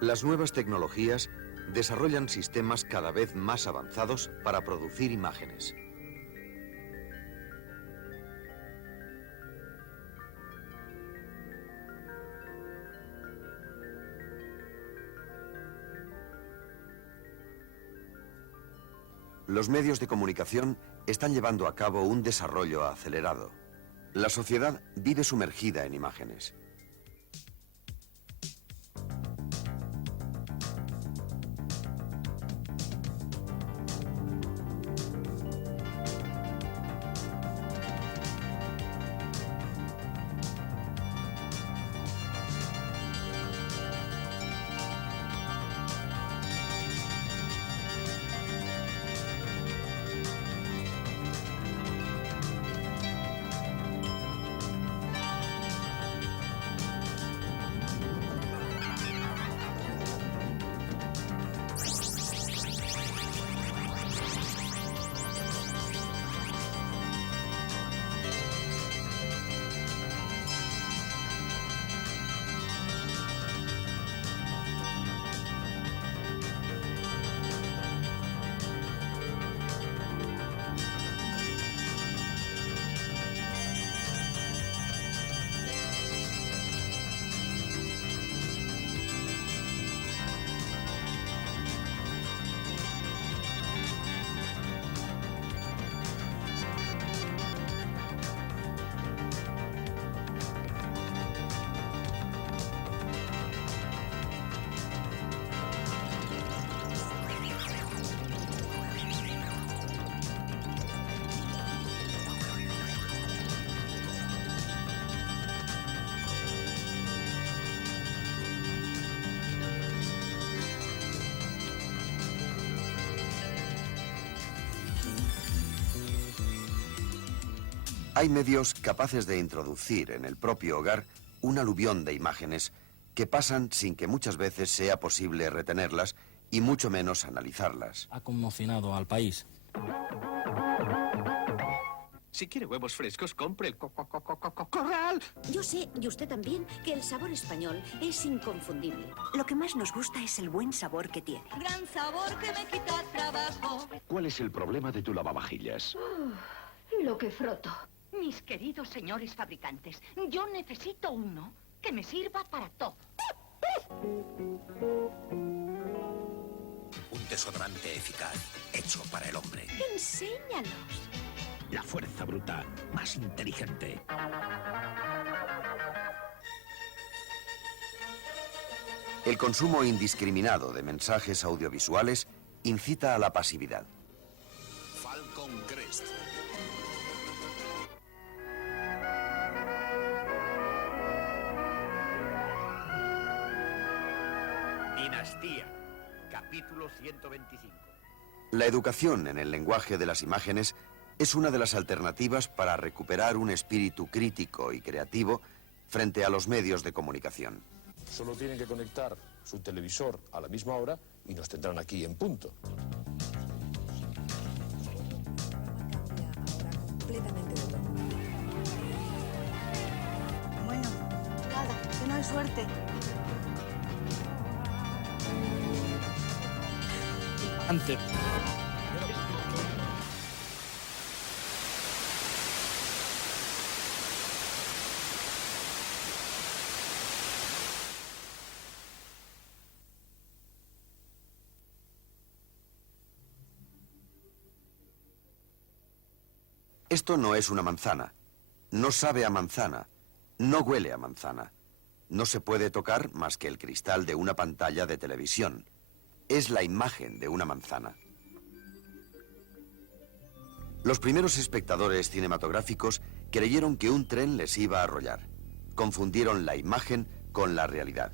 Las nuevas tecnologías desarrollan sistemas cada vez más avanzados para producir imágenes. Los medios de comunicación están llevando a cabo un desarrollo acelerado. La sociedad vive sumergida en imágenes. Hay medios capaces de introducir en el propio hogar un aluvión de imágenes que pasan sin que muchas veces sea posible retenerlas y mucho menos analizarlas. Ha conmocionado al país. Si quiere huevos frescos, compre el corral. Yo sé, y usted también, que el sabor español es inconfundible. Lo que más nos gusta es el buen sabor que tiene. Gran sabor que me quita trabajo. ¿Cuál es el problema de tu lavavajillas? Lo que froto. Mis queridos señores fabricantes, yo necesito uno que me sirva para todo. Un desodorante eficaz, hecho para el hombre. Enséñanos. La fuerza bruta, más inteligente. El consumo indiscriminado de mensajes audiovisuales incita a la pasividad. Falcon Crest. Dinastía, capítulo 125. La educación en el lenguaje de las imágenes es una de las alternativas para recuperar un espíritu crítico y creativo frente a los medios de comunicación. Solo tienen que conectar su televisor a la misma hora y nos tendrán aquí en punto. Bueno, nada, que no hay suerte. Antes. Esto no es una manzana. No sabe a manzana. No huele a manzana. No se puede tocar más que el cristal de una pantalla de televisión. Es la imagen de una manzana. Los primeros espectadores cinematográficos creyeron que un tren les iba a arrollar. Confundieron la imagen con la realidad.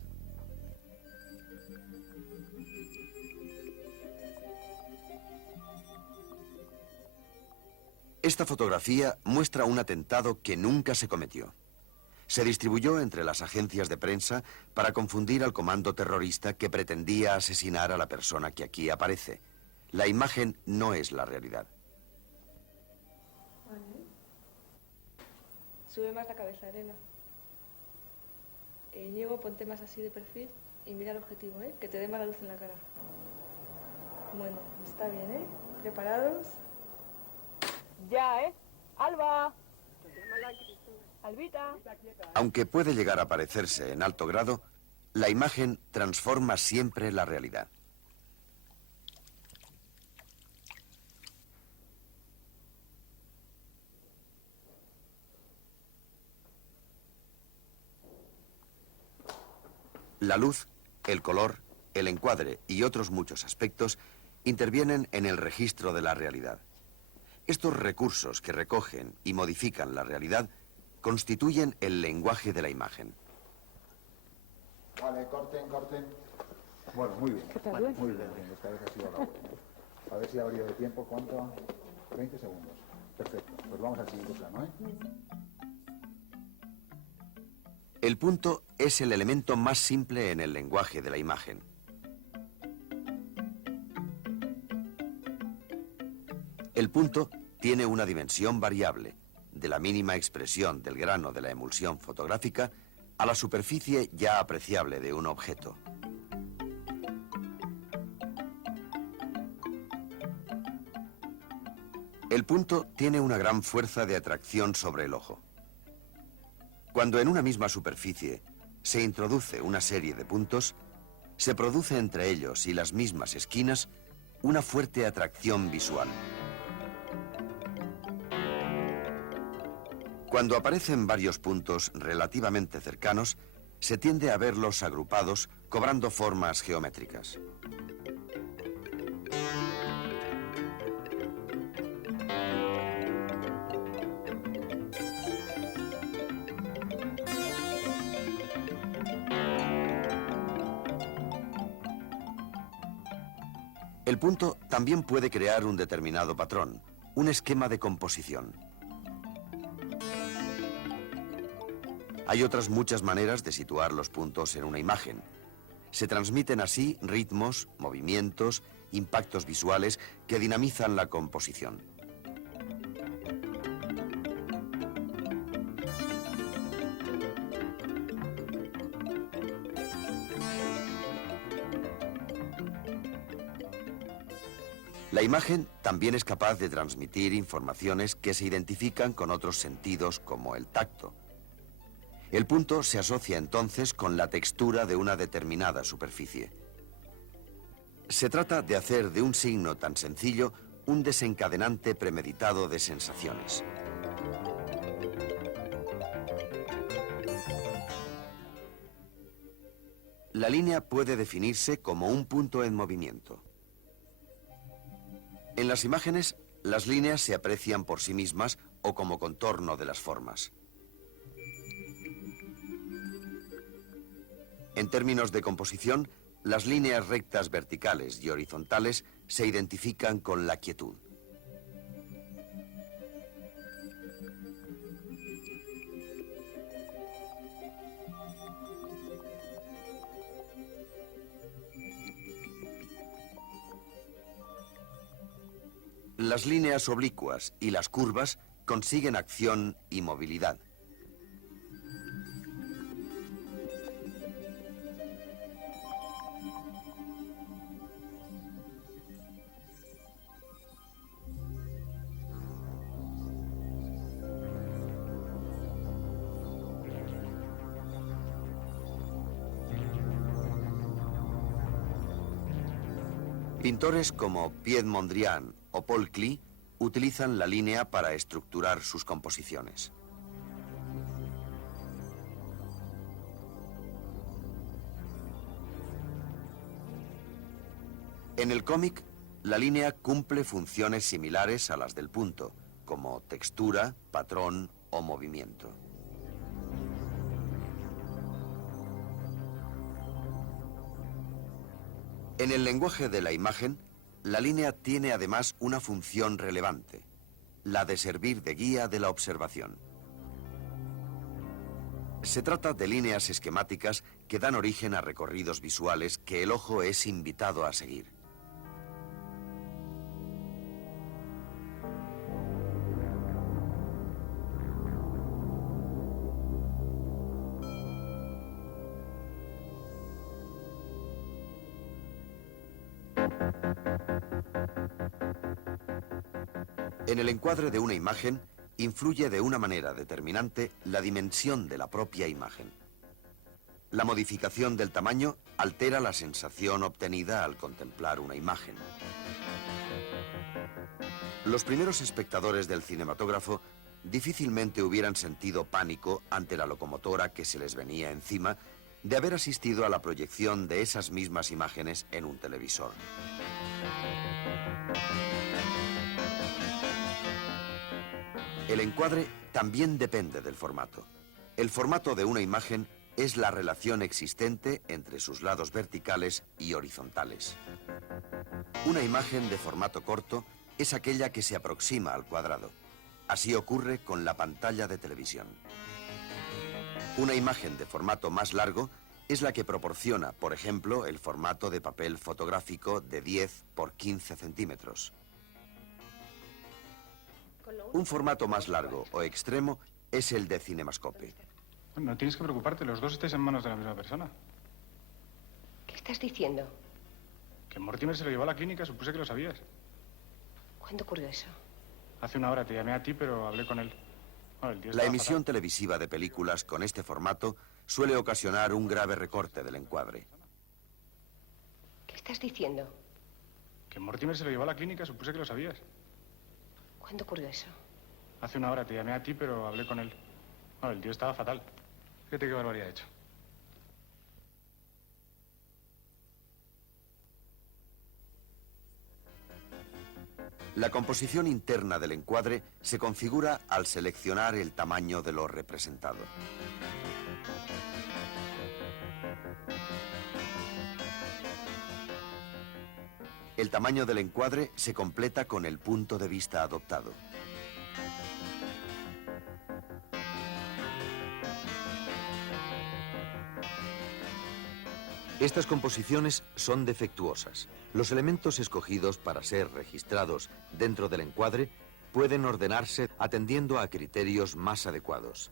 Esta fotografía muestra un atentado que nunca se cometió. Se distribuyó entre las agencias de prensa para confundir al comando terrorista que pretendía asesinar a la persona que aquí aparece. La imagen no es la realidad. Vale. Sube más la cabeza, Elena. Íñigo, ponte más así de perfil. Y mira el objetivo, ¿eh? Que te dé mala luz en la cara. Bueno, está bien, ¿eh? ¿Preparados? Ya, ¿eh? ¡Alba! ¡Albita! Aunque puede llegar a parecerse en alto grado, la imagen transforma siempre la realidad. La luz, el color, el encuadre y otros muchos aspectos intervienen en el registro de la realidad. Estos recursos que recogen y modifican la realidad constituyen el lenguaje de la imagen. Vale, corten. Bueno, muy bien. ¿Qué tal, Vale, bien? muy bien, esta vez ha sido la buena. A ver si ha abrido de tiempo, ¿cuánto? 20 segundos. Perfecto, pues vamos al siguiente plano, ¿eh? El punto es el elemento más simple en el lenguaje de la imagen. El punto tiene una dimensión variable, de la mínima expresión del grano de la emulsión fotográfica a la superficie ya apreciable de un objeto. El punto tiene una gran fuerza de atracción sobre el ojo. Cuando en una misma superficie se introduce una serie de puntos, se produce entre ellos y las mismas esquinas una fuerte atracción visual. Cuando aparecen varios puntos relativamente cercanos, se tiende a verlos agrupados, cobrando formas geométricas. El punto también puede crear un determinado patrón, un esquema de composición. Hay otras muchas maneras de situar los puntos en una imagen. Se transmiten así ritmos, movimientos, impactos visuales que dinamizan la composición. La imagen también es capaz de transmitir informaciones que se identifican con otros sentidos como el tacto. El punto se asocia entonces con la textura de una determinada superficie. Se trata de hacer de un signo tan sencillo un desencadenante premeditado de sensaciones. La línea puede definirse como un punto en movimiento. En las imágenes, las líneas se aprecian por sí mismas o como contorno de las formas. En términos de composición, las líneas rectas verticales y horizontales se identifican con la quietud. Las líneas oblicuas y las curvas consiguen acción y movilidad. Pintores como Piet Mondrian o Paul Klee utilizan la línea para estructurar sus composiciones. En el cómic, la línea cumple funciones similares a las del punto, como textura, patrón o movimiento. En el lenguaje de la imagen, la línea tiene además una función relevante, la de servir de guía de la observación. Se trata de líneas esquemáticas que dan origen a recorridos visuales que el ojo es invitado a seguir. En el encuadre de una imagen, influye de una manera determinante la dimensión de la propia imagen. La modificación del tamaño altera la sensación obtenida al contemplar una imagen. Los primeros espectadores del cinematógrafo difícilmente hubieran sentido pánico ante la locomotora que se les venía encima de haber asistido a la proyección de esas mismas imágenes en un televisor. El encuadre también depende del formato. El formato de una imagen es la relación existente entre sus lados verticales y horizontales. Una imagen de formato corto es aquella que se aproxima al cuadrado. Así ocurre con la pantalla de televisión. Una imagen de formato más largo es la que proporciona, por ejemplo, el formato de papel fotográfico de 10 por 15 centímetros. Un formato más largo o extremo es el de cinemascope. No tienes que preocuparte, los dos estáis en manos de la misma persona. ¿Qué estás diciendo? Que Mortimer se lo llevó a la clínica, supuse que lo sabías. ¿Cuándo ocurrió eso? Hace una hora te llamé a ti, pero hablé con él. Bueno, el tío La estaba emisión fatal. televisiva de películas con este formato suele ocasionar un grave recorte del encuadre. ¿Qué estás diciendo? Que Mortimer se lo llevó a la clínica, supuse que lo sabías. ¿Cuándo ocurrió eso? Hace una hora te llamé a ti, pero hablé con él. Bueno, el tío estaba fatal. Fíjate qué barbaridad ha hecho. La composición interna del encuadre se configura al seleccionar el tamaño de lo representado. El tamaño del encuadre se completa con el punto de vista adoptado. Estas composiciones son defectuosas. Los elementos escogidos para ser registrados dentro del encuadre pueden ordenarse atendiendo a criterios más adecuados.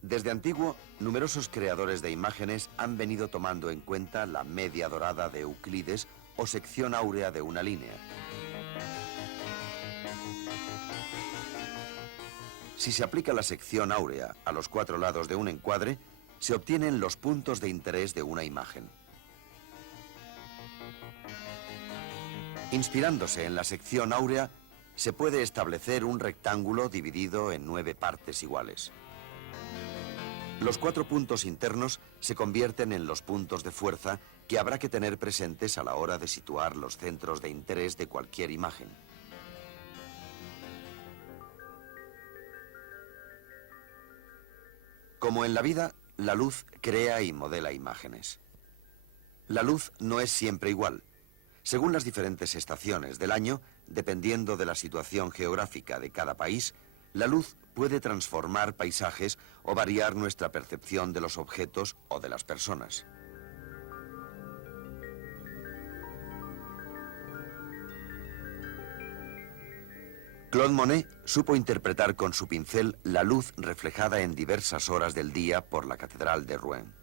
Desde antiguo, numerosos creadores de imágenes han venido tomando en cuenta la media dorada de Euclides o sección áurea de una línea. Si se aplica la sección áurea a los 4 lados de un encuadre, se obtienen los puntos de interés de una imagen. Inspirándose en la sección áurea, se puede establecer un rectángulo dividido en 9 partes iguales. Los 4 puntos internos se convierten en los puntos de fuerza que habrá que tener presentes a la hora de situar los centros de interés de cualquier imagen. Como en la vida, la luz crea y modela imágenes. La luz no es siempre igual. Según las diferentes estaciones del año, dependiendo de la situación geográfica de cada país, la luz puede transformar paisajes o variar nuestra percepción de los objetos o de las personas. Claude Monet supo interpretar con su pincel la luz reflejada en diversas horas del día por la Catedral de Rouen.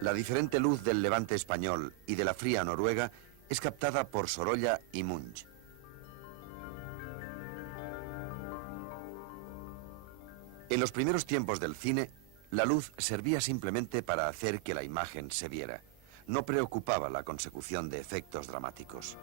La diferente luz del levante español y de la fría Noruega es captada por Sorolla y Munch. En los primeros tiempos del cine, la luz servía simplemente para hacer que la imagen se viera. No preocupaba la consecución de efectos dramáticos.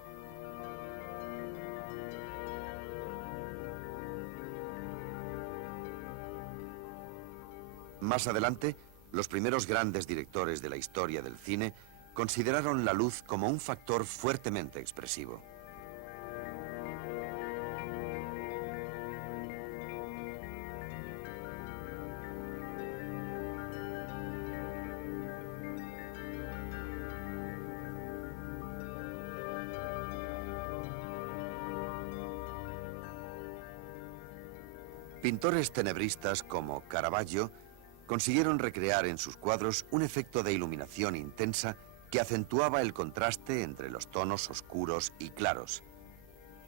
Más adelante, los primeros grandes directores de la historia del cine consideraron la luz como un factor fuertemente expresivo. Pintores tenebristas como Caravaggio consiguieron recrear en sus cuadros un efecto de iluminación intensa que acentuaba el contraste entre los tonos oscuros y claros.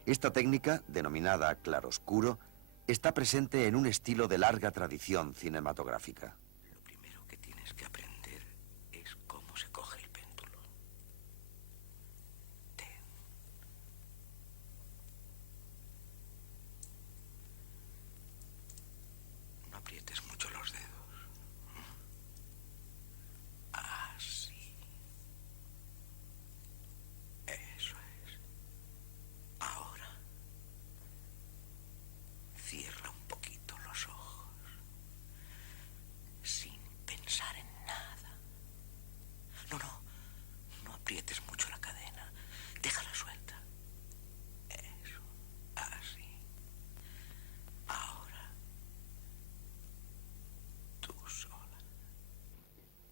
Esta técnica, denominada claroscuro, está presente en un estilo de larga tradición cinematográfica. Lo primero que tienes que aprender es cómo se coge el péndulo.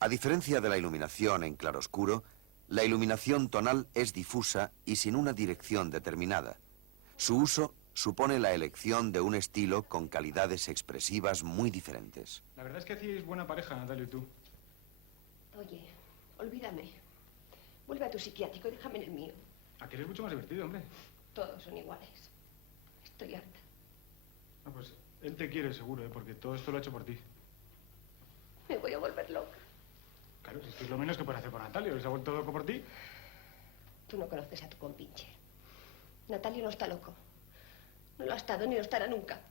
A diferencia de la iluminación en claroscuro, la iluminación tonal es difusa y sin una dirección determinada. Su uso supone la elección de un estilo con calidades expresivas muy diferentes. La verdad es que hacíais buena pareja, Natalia y tú. Oye, olvídame. Vuelve a tu psiquiátrico y déjame en el mío. Aquel es mucho más divertido, hombre. Todos son iguales. Estoy harta. Ah, pues él te quiere seguro, ¿eh? Porque todo esto lo ha hecho por ti. Me voy a volver loca. Claro, si esto es lo menos que puede hacer por Natalia. ¿Se ha vuelto loco por ti? Tú no conoces a tu compinche. Natalio no está loco. No lo ha estado ni lo estará nunca.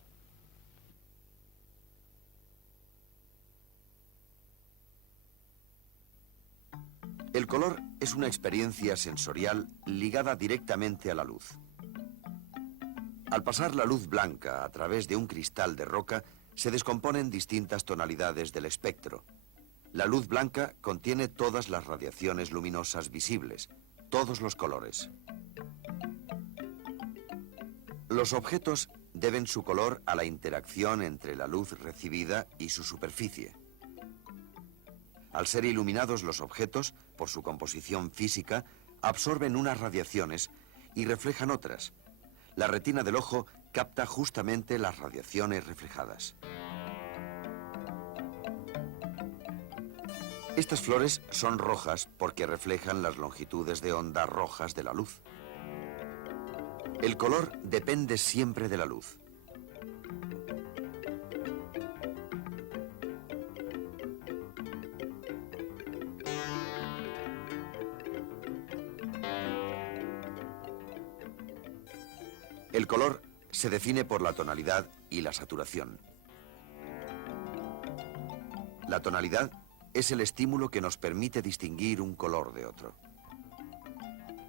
El color es una experiencia sensorial ligada directamente a la luz. Al pasar la luz blanca a través de un cristal de roca, se descomponen distintas tonalidades del espectro. La luz blanca contiene todas las radiaciones luminosas visibles, todos los colores. Los objetos deben su color a la interacción entre la luz recibida y su superficie. Al ser iluminados, los objetos, por su composición física, absorben unas radiaciones y reflejan otras. La retina del ojo capta justamente las radiaciones reflejadas. Estas flores son rojas porque reflejan las longitudes de onda rojas de la luz. El color depende siempre de la luz. El color se define por la tonalidad y la saturación. La tonalidad es el estímulo que nos permite distinguir un color de otro.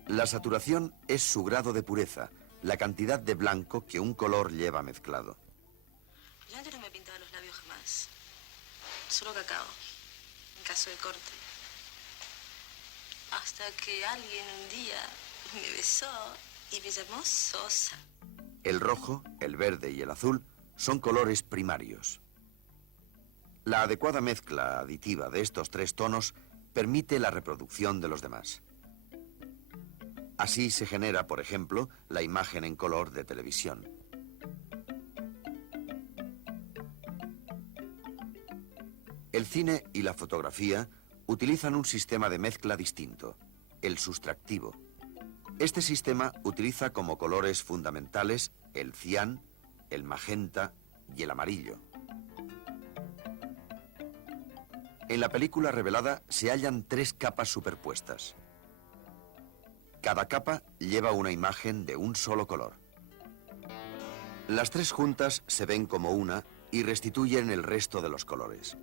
La saturación es su grado de pureza, la cantidad de blanco que un color lleva mezclado. Yo antes no me pintaba los labios jamás. Solo cacao, en caso de corte. Hasta que alguien un día me besó y me llamó Sosa. El rojo, el verde y el azul son colores primarios. La adecuada mezcla aditiva de estos tres tonos permite la reproducción de los demás. Así se genera, por ejemplo, la imagen en color de televisión. El cine y la fotografía utilizan un sistema de mezcla distinto, el sustractivo. Este sistema utiliza como colores fundamentales el cian, el magenta y el amarillo. En la película revelada se hallan 3 capas superpuestas. Cada capa lleva una imagen de un solo color. Las 3 juntas se ven como una y restituyen el resto de los colores.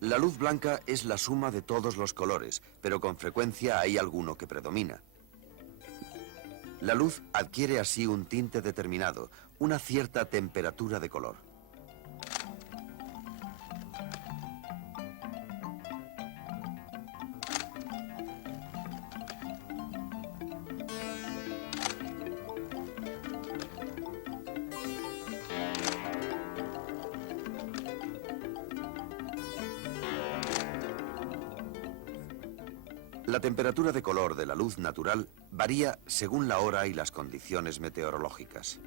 La luz blanca es la suma de todos los colores, pero con frecuencia hay alguno que predomina. La luz adquiere así un tinte determinado, una cierta temperatura de color. La temperatura de color de la luz natural varía según la hora y las condiciones meteorológicas.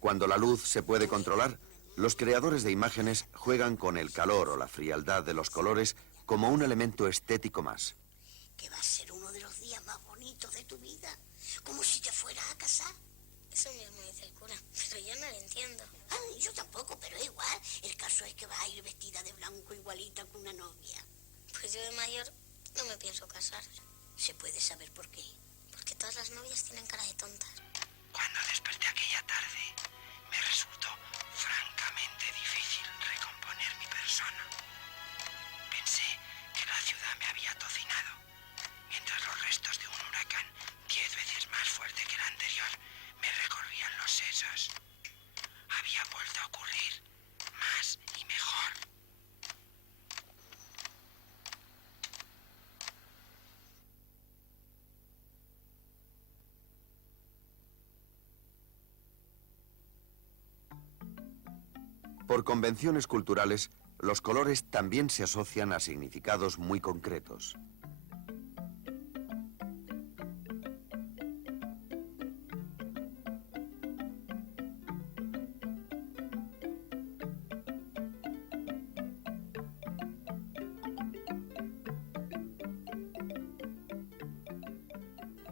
Cuando la luz se puede controlar, los creadores de imágenes juegan con el calor o la frialdad de los colores como un elemento estético más. Que va a ser uno de los días más bonitos de tu vida, como si te fueras a casar. Eso mismo dice el cura, pero yo no lo entiendo. Ay, yo tampoco, pero es igual. El caso es que vas a ir vestida de blanco igualita que una novia. Pues yo de mayor no me pienso casar. ¿Se puede saber por qué? Porque todas las novias tienen cara de tontas. Cuando desperté aquella tarde, me resultó francamente difícil recomponer mi persona. Pensé que la ciudad me había tocinado, mientras los restos de un huracán 10 veces más fuerte que el anterior me recorrían los sesos. Había vuelto a ocurrir más y mejor. Por convenciones culturales, los colores también se asocian a significados muy concretos.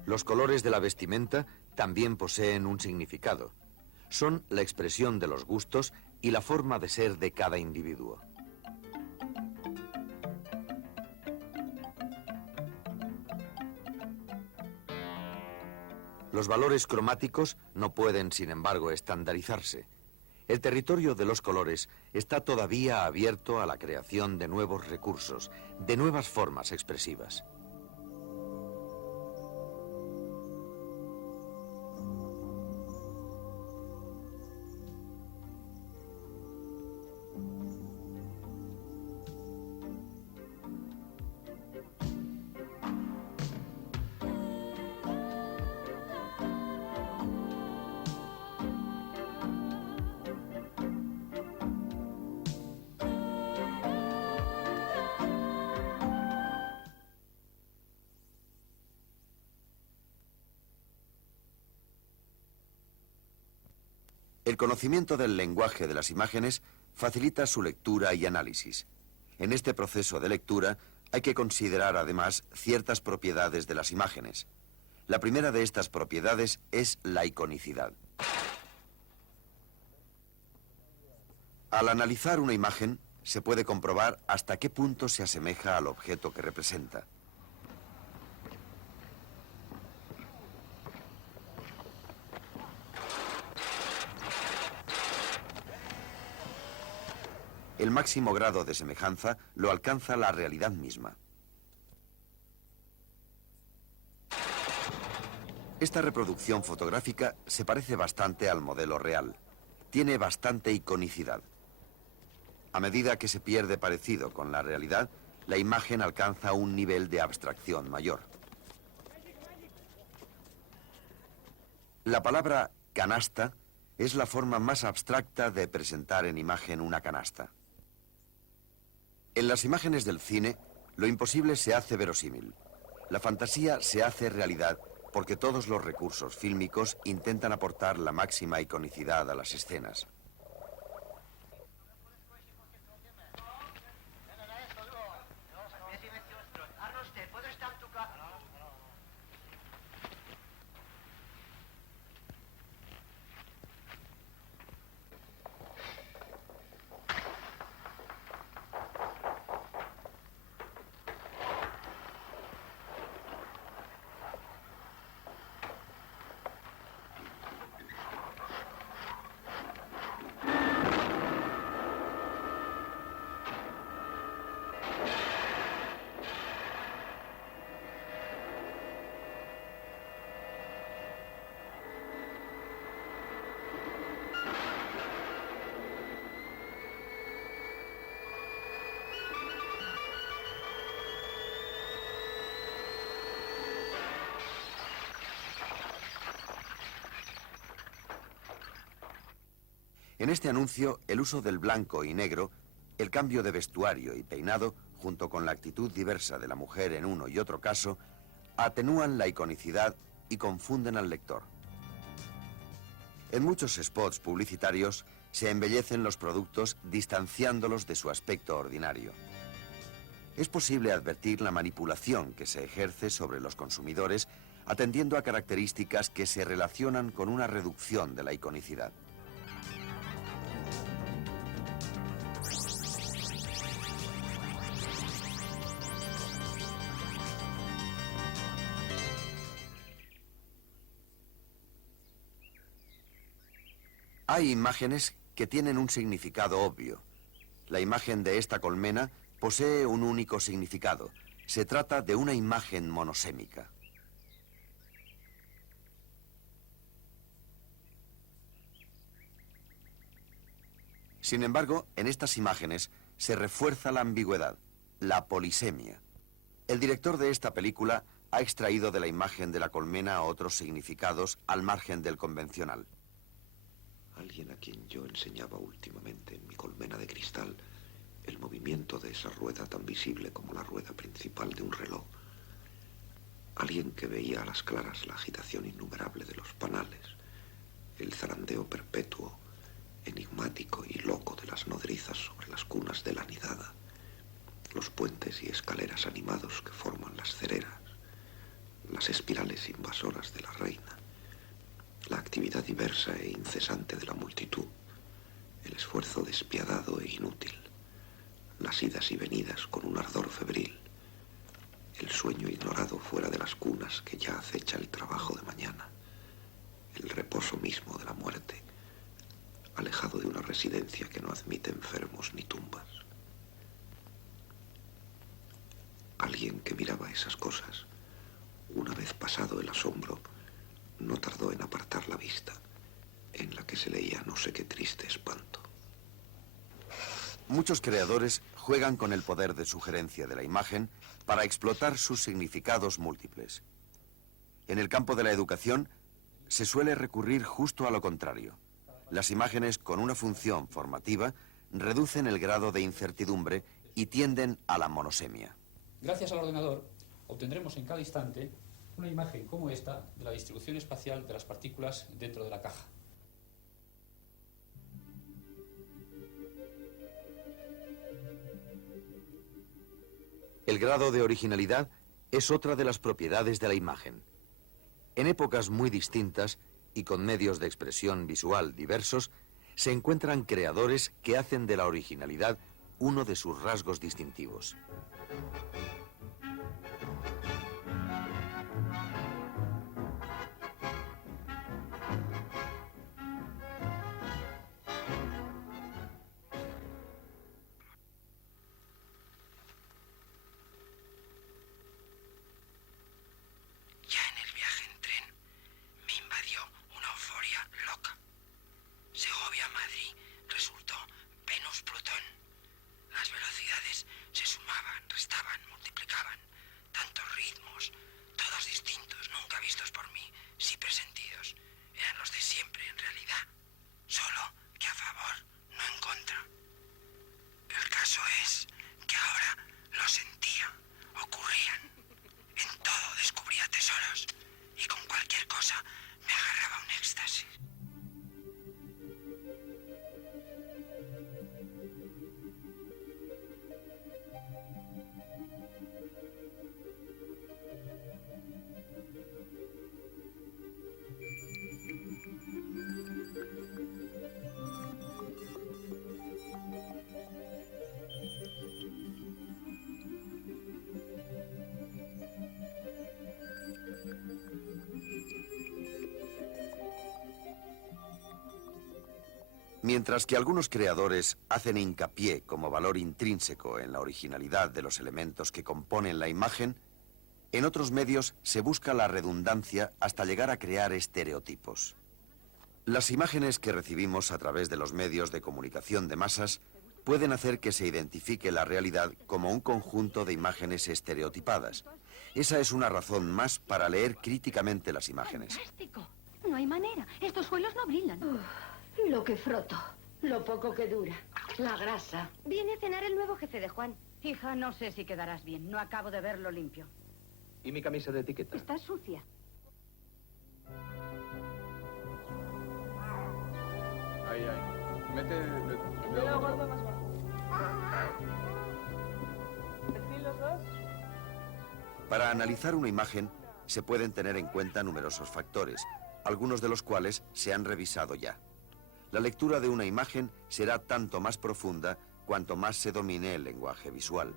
Los colores de la vestimenta también poseen un significado. Son la expresión de los gustos y la forma de ser de cada individuo. Los valores cromáticos no pueden, sin embargo, estandarizarse. El territorio de los colores está todavía abierto a la creación de nuevos recursos, de nuevas formas expresivas. El conocimiento del lenguaje de las imágenes facilita su lectura y análisis. En este proceso de lectura hay que considerar además ciertas propiedades de las imágenes. La primera de estas propiedades es la iconicidad. Al analizar una imagen, se puede comprobar hasta qué punto se asemeja al objeto que representa. El máximo grado de semejanza lo alcanza la realidad misma. Esta reproducción fotográfica se parece bastante al modelo real. Tiene bastante iconicidad. A medida que se pierde parecido con la realidad, la imagen alcanza un nivel de abstracción mayor. La palabra canasta es la forma más abstracta de presentar en imagen una canasta. En las imágenes del cine, lo imposible se hace verosímil. La fantasía se hace realidad porque todos los recursos fílmicos intentan aportar la máxima iconicidad a las escenas. En este anuncio, el uso del blanco y negro, el cambio de vestuario y peinado, junto con la actitud diversa de la mujer en uno y otro caso, atenúan la iconicidad y confunden al lector. En muchos spots publicitarios se embellecen los productos distanciándolos de su aspecto ordinario. Es posible advertir la manipulación que se ejerce sobre los consumidores atendiendo a características que se relacionan con una reducción de la iconicidad. Hay imágenes que tienen un significado obvio. La imagen de esta colmena posee un único significado. Se trata de una imagen monosémica. Sin embargo, en estas imágenes se refuerza la ambigüedad, la polisemia. El director de esta película ha extraído de la imagen de la colmena otros significados al margen del convencional. Alguien a quien yo enseñaba últimamente en mi colmena de cristal el movimiento de esa rueda tan visible como la rueda principal de un reloj. Alguien que veía a las claras la agitación innumerable de los panales, el zarandeo perpetuo, enigmático y loco de las nodrizas sobre las cunas de la nidada, los puentes y escaleras animados que forman las cereras, las espirales invasoras de la reina, la actividad diversa e incesante de la multitud, el esfuerzo despiadado e inútil, las idas y venidas con un ardor febril, el sueño ignorado fuera de las cunas que ya acecha el trabajo de mañana, el reposo mismo de la muerte, alejado de una residencia que no admite enfermos ni tumbas. Alguien que miraba esas cosas, una vez pasado el asombro, no tardó en apartar la vista, en la que se leía no sé qué triste espanto. Muchos creadores juegan con el poder de sugerencia de la imagen para explotar sus significados múltiples. En el campo de la educación, se suele recurrir justo a lo contrario. Las imágenes con una función formativa reducen el grado de incertidumbre y tienden a la monosemia. Gracias al ordenador, obtendremos en cada instante una imagen como esta de la distribución espacial de las partículas dentro de la caja. El grado de originalidad es otra de las propiedades de la imagen. En épocas muy distintas y con medios de expresión visual diversos, se encuentran creadores que hacen de la originalidad uno de sus rasgos distintivos. Segovia-Madrid resultó Venus-Plutón. Las velocidades se sumaban, restaban, multiplicaban. Tantos ritmos, todos distintos, nunca vistos por mí, sí presentidos. Eran los de siempre, en realidad. Solo que a favor, no en contra. El caso es que ahora lo sentía, ocurrían. En todo descubría tesoros y con cualquier cosa me agarraba un éxtasis. Mientras que algunos creadores hacen hincapié como valor intrínseco en la originalidad de los elementos que componen la imagen, en otros medios se busca la redundancia hasta llegar a crear estereotipos. Las imágenes que recibimos a través de los medios de comunicación de masas pueden hacer que se identifique la realidad como un conjunto de imágenes estereotipadas. Esa es una razón más para leer críticamente las imágenes. ¡Fantástico! No hay manera. Estos suelos no brillan. Lo que froto, lo poco que dura, la grasa. Viene a cenar el nuevo jefe de Juan. Hija, no sé si quedarás bien. No acabo de verlo limpio. ¿Y mi camisa de etiqueta? Está sucia. Ahí. Mete... Yo lo aguanto más bajo. ¿Decir los dos? Para analizar una imagen se pueden tener en cuenta numerosos factores, algunos de los cuales se han revisado ya. La lectura de una imagen será tanto más profunda cuanto más se domine el lenguaje visual.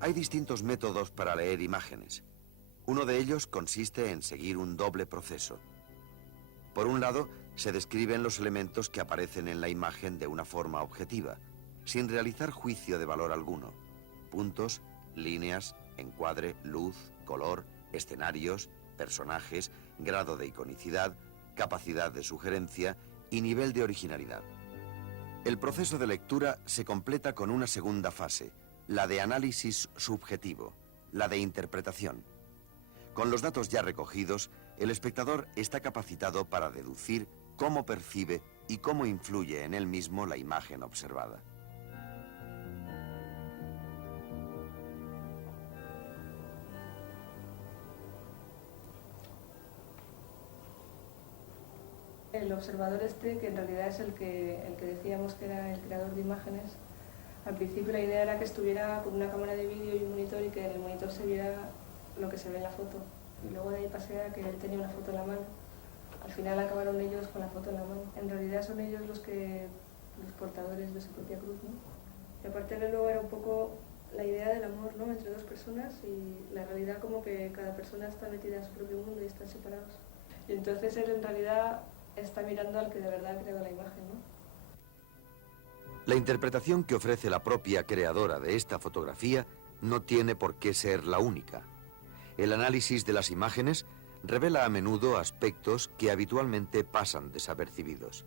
Hay distintos métodos para leer imágenes. Uno de ellos consiste en seguir un doble proceso. Por un lado, se describen los elementos que aparecen en la imagen de una forma objetiva, sin realizar juicio de valor alguno. Puntos, líneas, encuadre, luz, color, escenarios, personajes, grado de iconicidad, capacidad de sugerencia y nivel de originalidad. El proceso de lectura se completa con una segunda fase, la de análisis subjetivo, la de interpretación. Con los datos ya recogidos, el espectador está capacitado para deducir cómo percibe y cómo influye en él mismo la imagen observada. El observador este, que en realidad es el que decíamos que era el creador de imágenes, al principio la idea era que estuviera con una cámara de vídeo y un monitor y que en el monitor se viera lo que se ve en la foto. Y luego de ahí pasé a que él tenía una foto en la mano. Al final acabaron ellos con la foto en la mano. En realidad son ellos los portadores de su propia cruz, ¿no? Y aparte de luego era un poco la idea del amor, ¿no? Entre dos personas y la realidad como que cada persona está metida en su propio mundo y están separados. Y entonces él en realidad está mirando al que de verdad ha creado la imagen, ¿no? La interpretación que ofrece la propia creadora de esta fotografía no tiene por qué ser la única. El análisis de las imágenes revela a menudo aspectos que habitualmente pasan desapercibidos.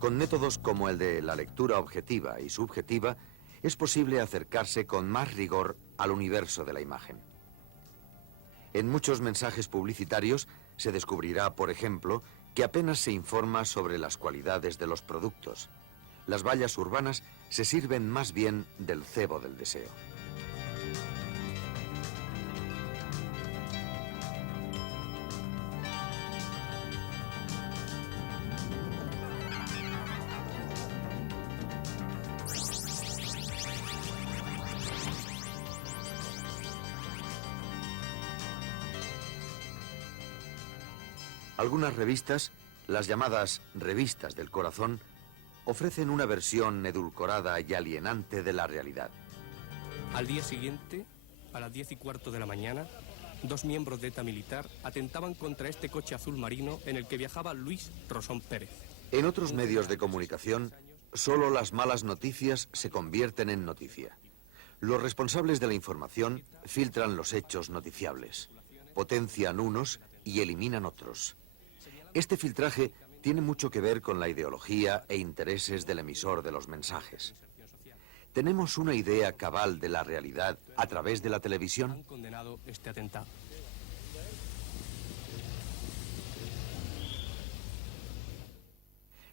Con métodos como el de la lectura objetiva y subjetiva, es posible acercarse con más rigor al universo de la imagen. En muchos mensajes publicitarios se descubrirá, por ejemplo, que apenas se informa sobre las cualidades de los productos. Las vallas urbanas se sirven más bien del cebo del deseo. Algunas revistas, las llamadas revistas del corazón, ofrecen una versión edulcorada y alienante de la realidad. Al día siguiente, a las 10:15 de la mañana, 2 miembros de ETA militar atentaban contra este coche azul marino en el que viajaba Luis Rosón Pérez. En otros medios de comunicación, solo las malas noticias se convierten en noticia. Los responsables de la información filtran los hechos noticiables, potencian unos y eliminan otros. Este filtraje tiene mucho que ver con la ideología e intereses del emisor de los mensajes. ¿Tenemos una idea cabal de la realidad a través de la televisión? Han condenado este atentado.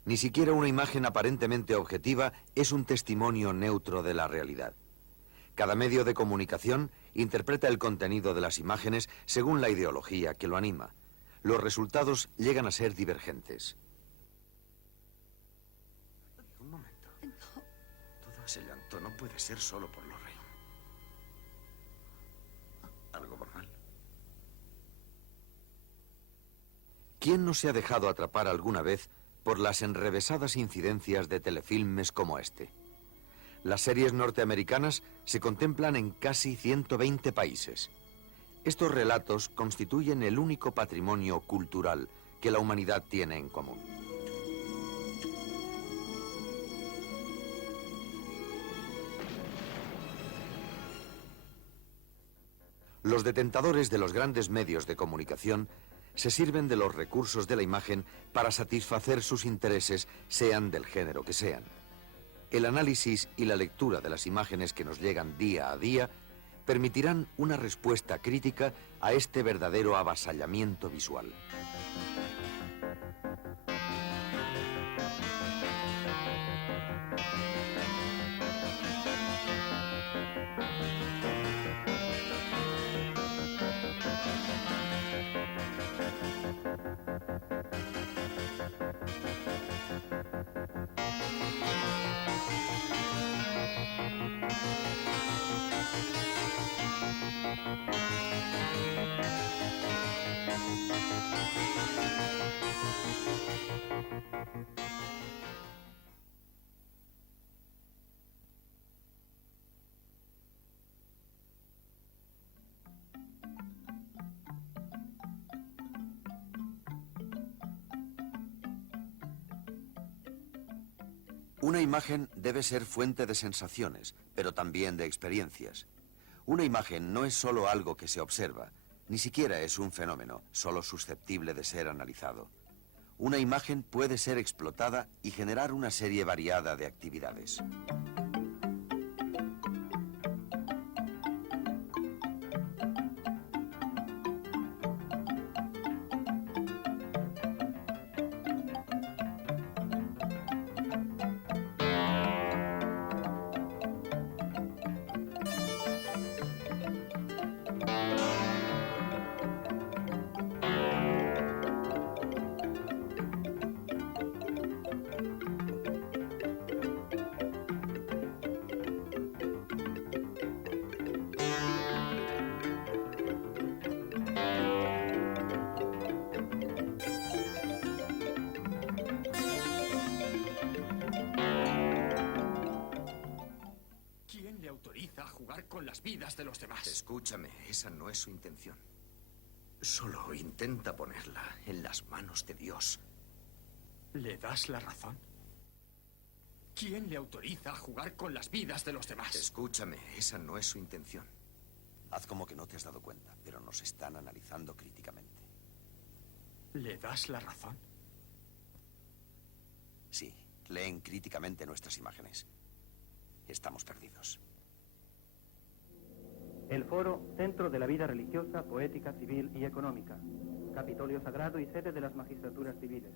Ni siquiera una imagen aparentemente objetiva es un testimonio neutro de la realidad. Cada medio de comunicación interpreta el contenido de las imágenes según la ideología que lo anima. Los resultados llegan a ser divergentes. Un momento. Todo ese llanto no puede ser solo por Lorraine. Algo va mal. ¿Quién no se ha dejado atrapar alguna vez por las enrevesadas incidencias de telefilmes como este? Las series norteamericanas se contemplan en casi 120 países. Estos relatos constituyen el único patrimonio cultural que la humanidad tiene en común. Los detentadores de los grandes medios de comunicación se sirven de los recursos de la imagen para satisfacer sus intereses, sean del género que sean. El análisis y la lectura de las imágenes que nos llegan día a día permitirán una respuesta crítica a este verdadero avasallamiento visual. Una imagen debe ser fuente de sensaciones, pero también de experiencias. Una imagen no es solo algo que se observa, ni siquiera es un fenómeno, solo susceptible de ser analizado. Una imagen puede ser explotada y generar una serie variada de actividades. las vidas de los demás. Escúchame, esa no es su intención. Solo intenta ponerla en las manos de Dios. ¿Le das la razón? ¿Quién le autoriza a jugar con las vidas de los demás? Escúchame, esa no es su intención. Haz como que no te has dado cuenta, pero nos están analizando críticamente. ¿Le das la razón? Sí, leen críticamente nuestras imágenes. Estamos perdidos. El foro, centro de la vida religiosa, poética, civil y económica. Capitolio sagrado y sede de las magistraturas civiles.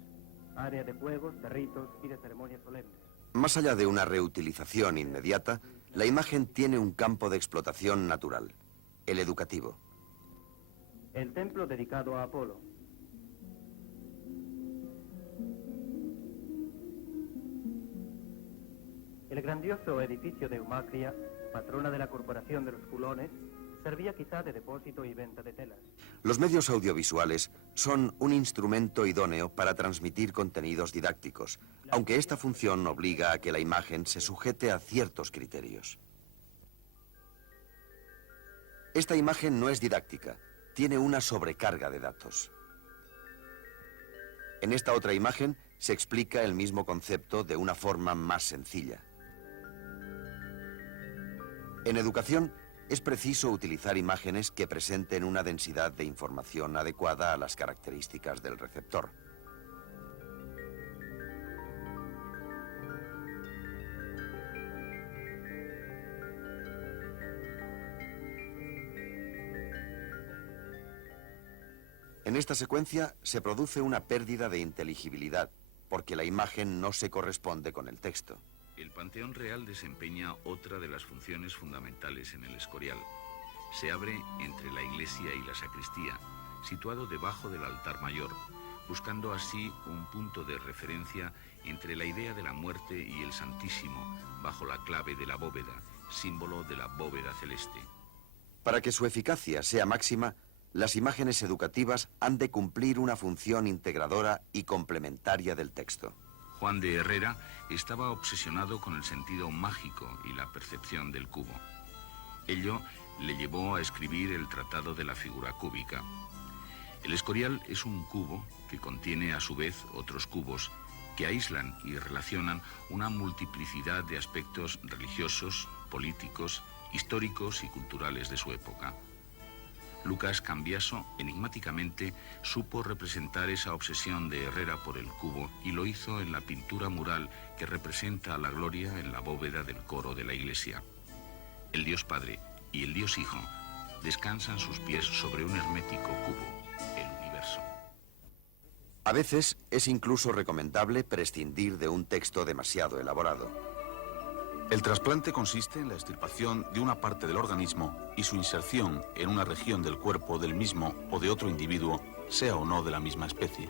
Área de juegos, de ritos y de ceremonias solemnes. Más allá de una reutilización inmediata, la imagen tiene un campo de explotación natural, el educativo. El templo dedicado a Apolo. El grandioso edificio de Eumacria, patrona de la corporación de los Culones, servía quizá de depósito y venta de telas. Los medios audiovisuales son un instrumento idóneo para transmitir contenidos didácticos, aunque esta función obliga a que la imagen se sujete a ciertos criterios. Esta imagen no es didáctica, tiene una sobrecarga de datos. En esta otra imagen se explica el mismo concepto de una forma más sencilla. En educación, es preciso utilizar imágenes que presenten una densidad de información adecuada a las características del receptor. En esta secuencia se produce una pérdida de inteligibilidad, porque la imagen no se corresponde con el texto. El Panteón Real desempeña otra de las funciones fundamentales en el Escorial. Se abre entre la iglesia y la sacristía, situado debajo del altar mayor, buscando así un punto de referencia entre la idea de la muerte y el Santísimo, bajo la clave de la bóveda, símbolo de la bóveda celeste. Para que su eficacia sea máxima, las imágenes educativas han de cumplir una función integradora y complementaria del texto. Juan de Herrera estaba obsesionado con el sentido mágico y la percepción del cubo. Ello le llevó a escribir el Tratado de la Figura Cúbica. El Escorial es un cubo que contiene a su vez otros cubos que aíslan y relacionan una multiplicidad de aspectos religiosos, políticos, históricos y culturales de su época. Lucas Cambiaso, enigmáticamente, supo representar esa obsesión de Herrera por el cubo y lo hizo en la pintura mural que representa a la gloria en la bóveda del coro de la iglesia. El Dios Padre y el Dios Hijo descansan sus pies sobre un hermético cubo, el universo. A veces es incluso recomendable prescindir de un texto demasiado elaborado. El trasplante consiste en la extirpación de una parte del organismo y su inserción en una región del cuerpo del mismo o de otro individuo, sea o no de la misma especie.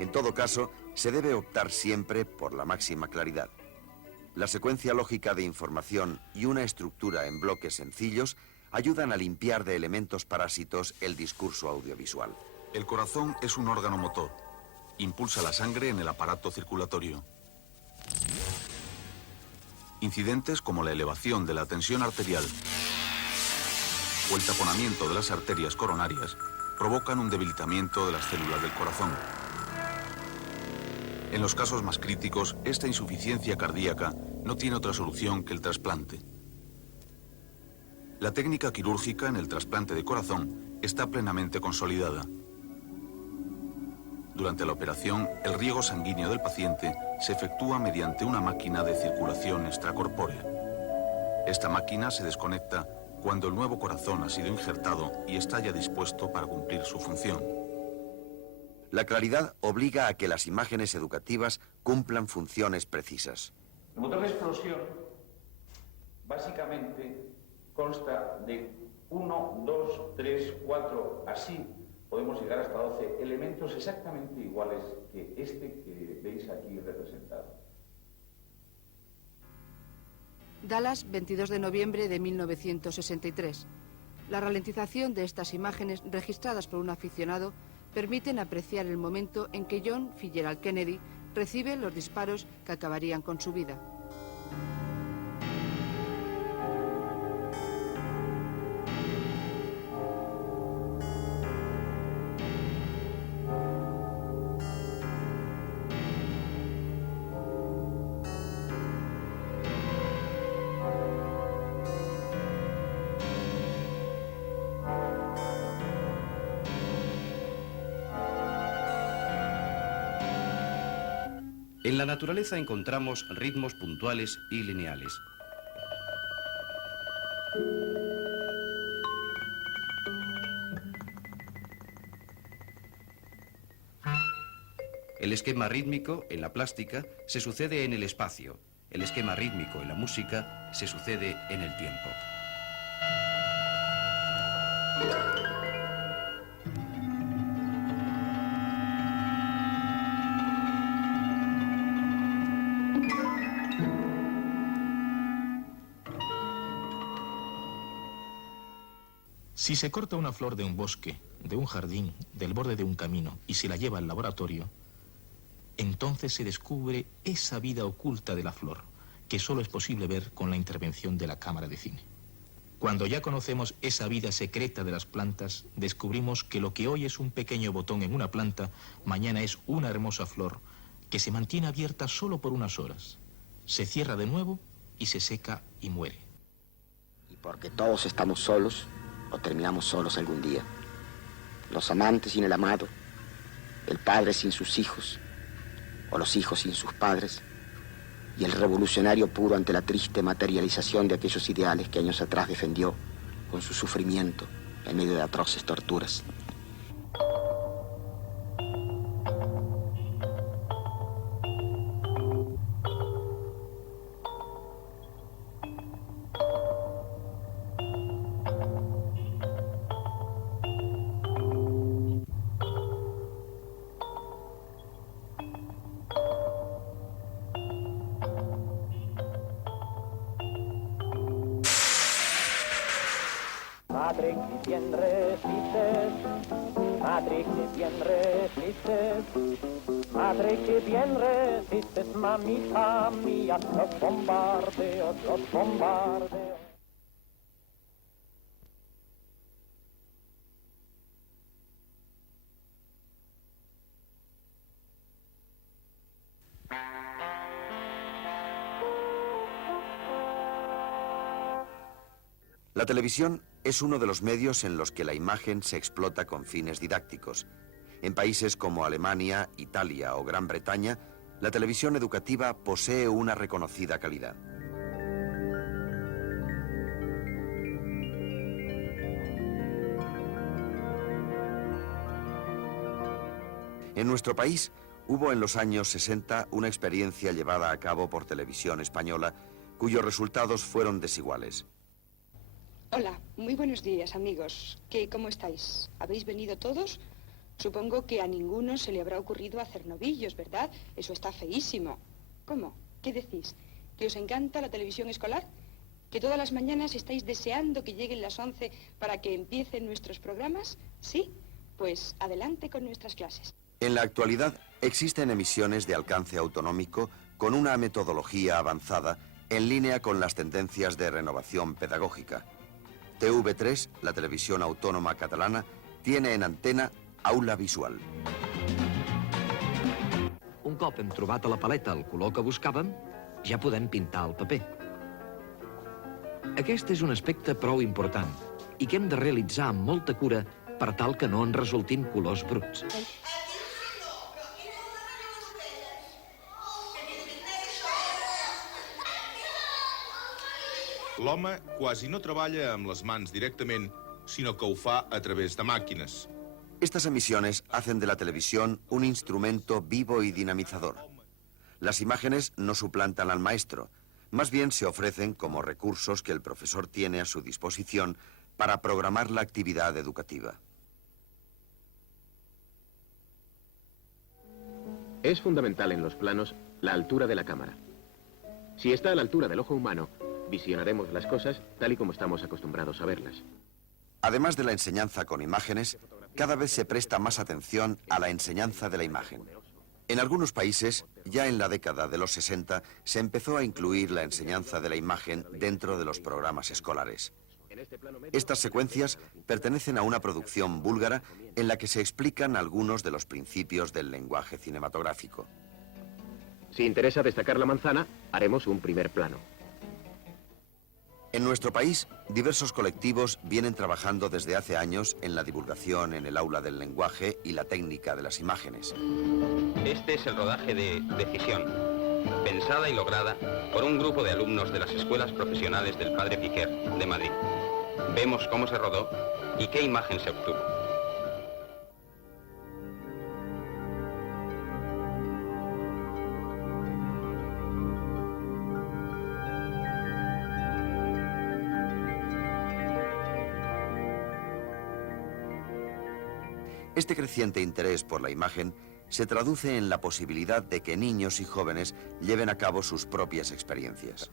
En todo caso, se debe optar siempre por la máxima claridad. La secuencia lógica de información y una estructura en bloques sencillos ayudan a limpiar de elementos parásitos el discurso audiovisual. El corazón es un órgano motor. Impulsa la sangre en el aparato circulatorio. Incidentes como la elevación de la tensión arterial o el taponamiento de las arterias coronarias provocan un debilitamiento de las células del corazón. En los casos más críticos, esta insuficiencia cardíaca no tiene otra solución que el trasplante. La técnica quirúrgica en el trasplante de corazón está plenamente consolidada. Durante la operación, el riego sanguíneo del paciente se efectúa mediante una máquina de circulación extracorpórea. Esta máquina se desconecta cuando el nuevo corazón ha sido injertado y está ya dispuesto para cumplir su función. La claridad obliga a que las imágenes educativas cumplan funciones precisas. El motor de explosión básicamente consta de 1, 2, 3, 4, así podemos llegar hasta 12 elementos exactamente iguales que este que veis aquí representado. Dallas, 22 de noviembre de 1963. La ralentización de estas imágenes, registradas por un aficionado, permiten apreciar el momento en que John Fitzgerald Kennedy recibe los disparos que acabarían con su vida. En la naturaleza encontramos ritmos puntuales y lineales. El esquema rítmico en la plástica se sucede en el espacio. El esquema rítmico en la música se sucede en el tiempo. Si se corta una flor de un bosque, de un jardín, del borde de un camino y se la lleva al laboratorio, entonces se descubre esa vida oculta de la flor, que solo es posible ver con la intervención de la cámara de cine. Cuando ya conocemos esa vida secreta de las plantas, descubrimos que lo que hoy es un pequeño botón en una planta, mañana es una hermosa flor que se mantiene abierta solo por unas horas. Se cierra de nuevo y se seca y muere. Y porque todos estamos solos, o terminamos solos algún día. Los amantes sin el amado, el padre sin sus hijos, o los hijos sin sus padres, y el revolucionario puro ante la triste materialización de aquellos ideales que años atrás defendió con su sufrimiento en medio de atroces torturas. Madre, que bien resistes, madre, que bien resistes, madre, que bien resistes, mamita mía, los bombardeos, los bombardeos. La televisión es uno de los medios en los que la imagen se explota con fines didácticos. En países como Alemania, Italia o Gran Bretaña, la televisión educativa posee una reconocida calidad. En nuestro país hubo en los años 60 una experiencia llevada a cabo por Televisión Española cuyos resultados fueron desiguales. Hola, muy buenos días, amigos. ¿Cómo estáis? ¿Habéis venido todos? Supongo que a ninguno se le habrá ocurrido hacer novillos, ¿verdad? Eso está feísimo. ¿Cómo? ¿Qué decís? ¿Que os encanta la televisión escolar? ¿Que todas las mañanas estáis deseando que lleguen las 11 para que empiecen nuestros programas? ¿Sí? Pues adelante con nuestras clases. En la actualidad existen emisiones de alcance autonómico con una metodología avanzada en línea con las tendencias de renovación pedagógica. TV3, la televisión autónoma catalana, tiene en antena Aula Visual. Un cop hem trobat a la paleta el color que buscàvem, ja podem pintar el paper. Aquest és un aspecte prou important i que hem de realitzar amb molta cura per tal que no en resultin colors bruts. L'home quasi no treballa amb les mans directament, sinó que ho fa a través de màquines. Estas emisiones hacen de la televisión un instrumento vivo y dinamizador. Las imágenes no suplantan al maestro, más bien se ofrecen como recursos que el profesor tiene a su disposición para programar la actividad educativa. Es fundamental en los planos la altura de la cámara. Si está a la altura del ojo humano, Visionaremos las cosas tal y como estamos acostumbrados a verlas. Además de la enseñanza con imágenes, cada vez se presta más atención a la enseñanza de la imagen. En algunos países, ya en la década de los 60, se empezó a incluir la enseñanza de la imagen dentro de los programas escolares. Estas secuencias pertenecen a una producción búlgara en la que se explican algunos de los principios del lenguaje cinematográfico. Si interesa destacar la manzana, haremos un primer plano. En nuestro país, diversos colectivos vienen trabajando desde hace años en la divulgación en el aula del lenguaje y la técnica de las imágenes. Este es el rodaje de Decisión, pensada y lograda por un grupo de alumnos de las escuelas profesionales del Padre Piquer, de Madrid. Vemos cómo se rodó y qué imagen se obtuvo. Este creciente interés por la imagen se traduce en la posibilidad de que niños y jóvenes lleven a cabo sus propias experiencias.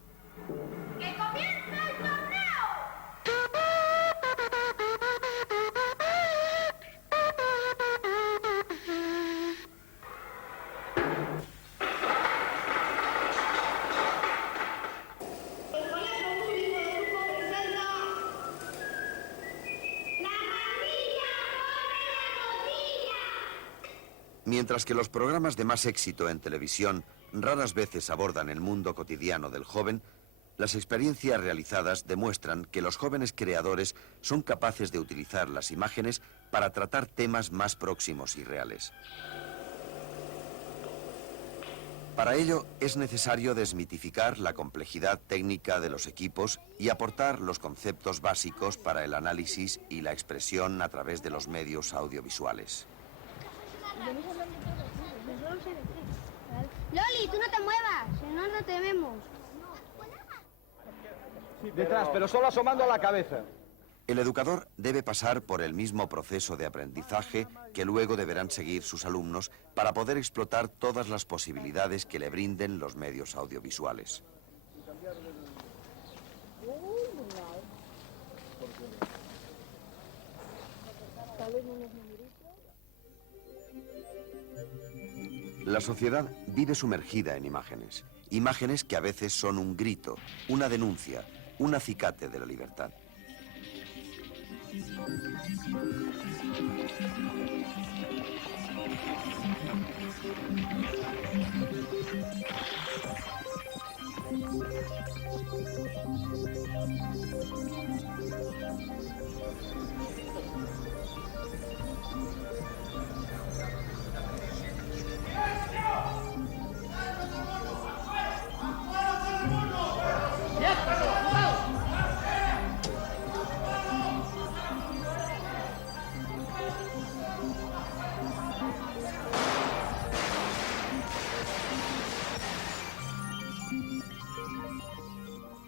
Mientras que los programas de más éxito en televisión raras veces abordan el mundo cotidiano del joven, las experiencias realizadas demuestran que los jóvenes creadores son capaces de utilizar las imágenes para tratar temas más próximos y reales. Para ello, es necesario desmitificar la complejidad técnica de los equipos y aportar los conceptos básicos para el análisis y la expresión a través de los medios audiovisuales. Loli, tú no te muevas, si no, no te vemos. Detrás, pero solo asomando la cabeza. El educador debe pasar por el mismo proceso de aprendizaje que luego deberán seguir sus alumnos para poder explotar todas las posibilidades que le brinden los medios audiovisuales. La sociedad vive sumergida en imágenes. Imágenes que a veces son un grito, una denuncia, un acicate de la libertad.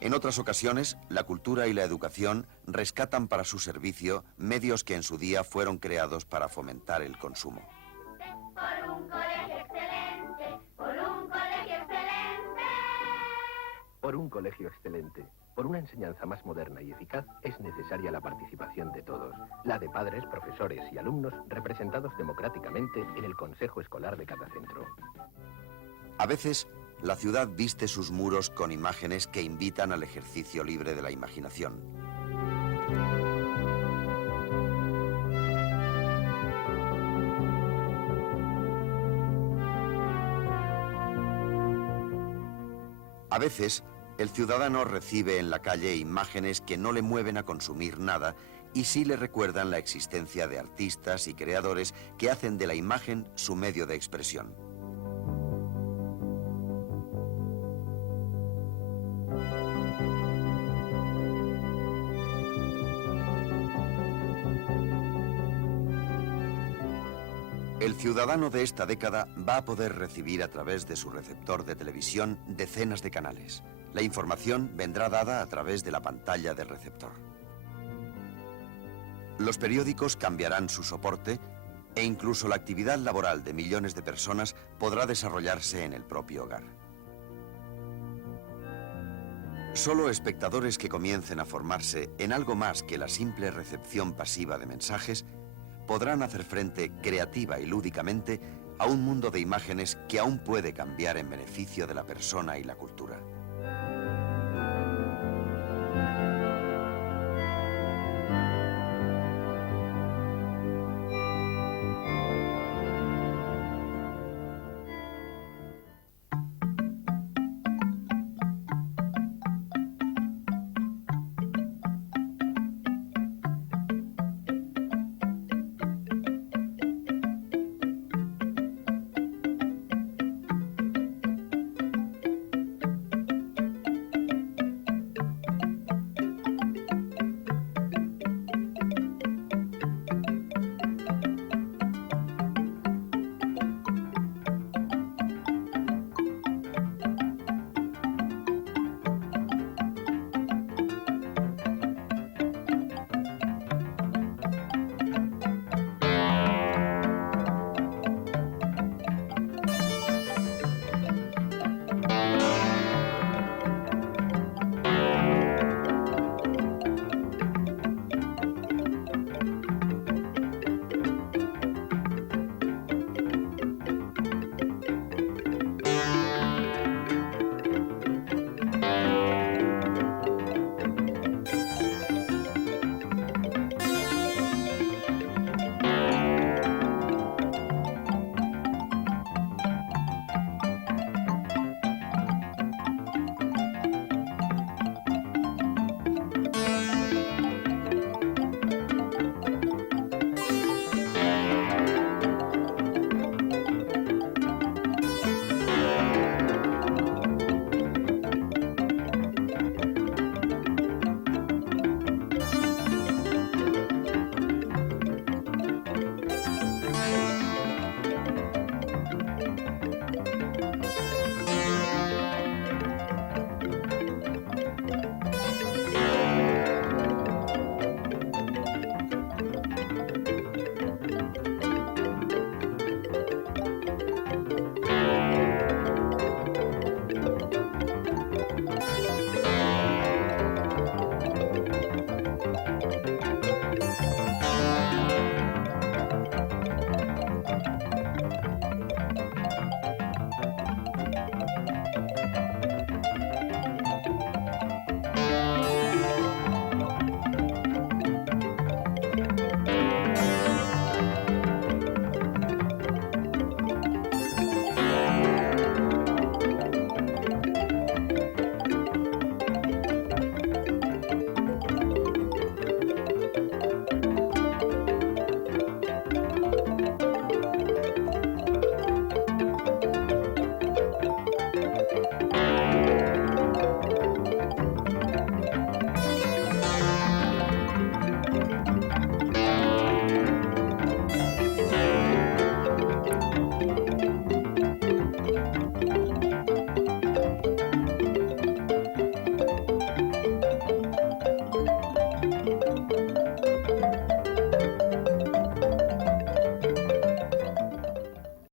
En otras ocasiones, la cultura y la educación rescatan para su servicio medios que en su día fueron creados para fomentar el consumo. Por un colegio excelente, por un colegio excelente. Por un colegio excelente, por una enseñanza más moderna y eficaz, es necesaria la participación de todos, la de padres, profesores y alumnos representados democráticamente en el consejo escolar de cada centro. A veces, la ciudad viste sus muros con imágenes que invitan al ejercicio libre de la imaginación. A veces, el ciudadano recibe en la calle imágenes que no le mueven a consumir nada y sí le recuerdan la existencia de artistas y creadores que hacen de la imagen su medio de expresión. El ciudadano de esta década va a poder recibir a través de su receptor de televisión decenas de canales. La información vendrá dada a través de la pantalla del receptor. Los periódicos cambiarán su soporte e incluso la actividad laboral de millones de personas podrá desarrollarse en el propio hogar. Solo espectadores que comiencen a formarse en algo más que la simple recepción pasiva de mensajes podrán hacer frente creativa y lúdicamente a un mundo de imágenes que aún puede cambiar en beneficio de la persona y la cultura.